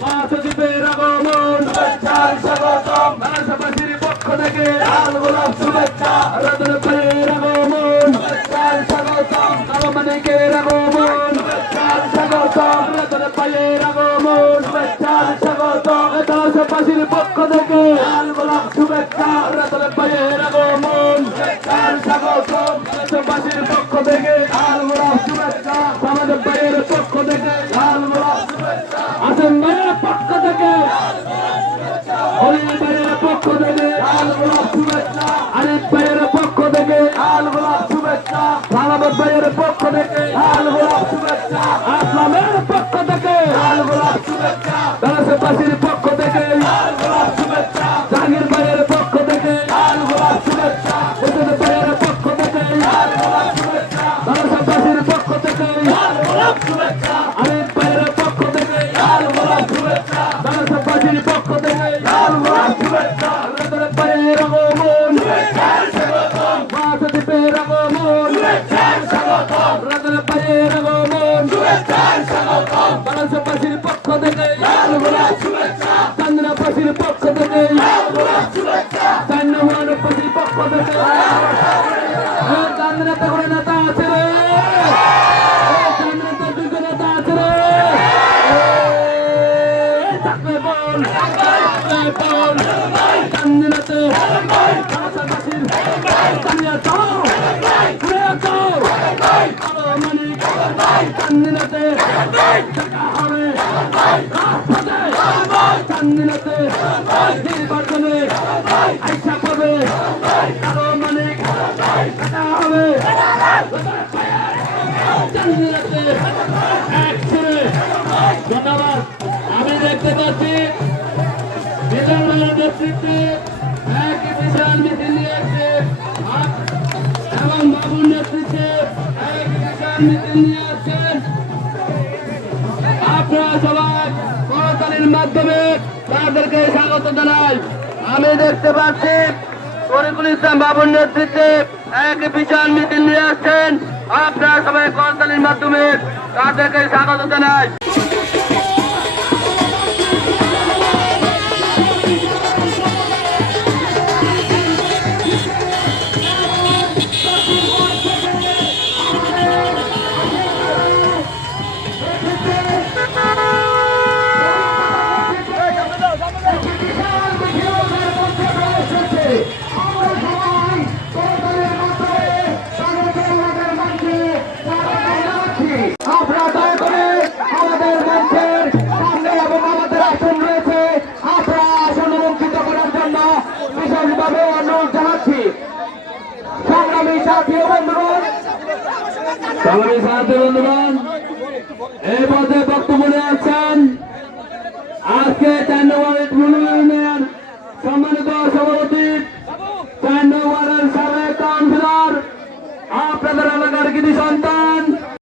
মহাসচিবের আগমন। ভারতবাসীর পক্ষ থেকে লাল গোলাপ শুভেচ্ছা। রতনপুরের আগমন। আগমনিকের আগমন। রতনপালের আগমন। ভারতবাসীর পক্ষ থেকে লাল গোলাপ শুভেচ্ছা। রতনপালের আগমন। ভারতবাসীর পক্ষ থেকে লাল গোলাপ শুভেচ্ছা। আমাদের পক্ষ থেকে আসেন ভাইয়ের পক্ষ থেকে। পক্ষ থেকে। লাল গোলাপ শুভেচ্ছা আরিফ পক্ষ থেকে। লাল গোলাপ শুভেচ্ছা সালামত পক্ষ থেকে। লাল গোলাপ শুভেচ্ছা আসলামের পক্ষ থেকে। লাল গোলাপ পক্ষ চান্দিনাতে নির্বাচনে আইসা পাবে মানিক দেখা হবে চান্দিনাতে এক ছেড়ে ধন্যবাদ নেতৃত্বে মাধ্যমে তাদেরকে স্বাগত জানাই। আমি দেখতে পাচ্ছি তরিকুল ইসলাম বাবুর নেতৃত্বে এক বিশাল মিছিল নিয়ে আসছেন আপনারা সবাই করতালির মাধ্যমে তাদেরকে স্বাগত জানাই। সংগ্রামী সাথী ও বন্ধুগণ সাথী বন্ধুগণ। এই পথে বক্তব্য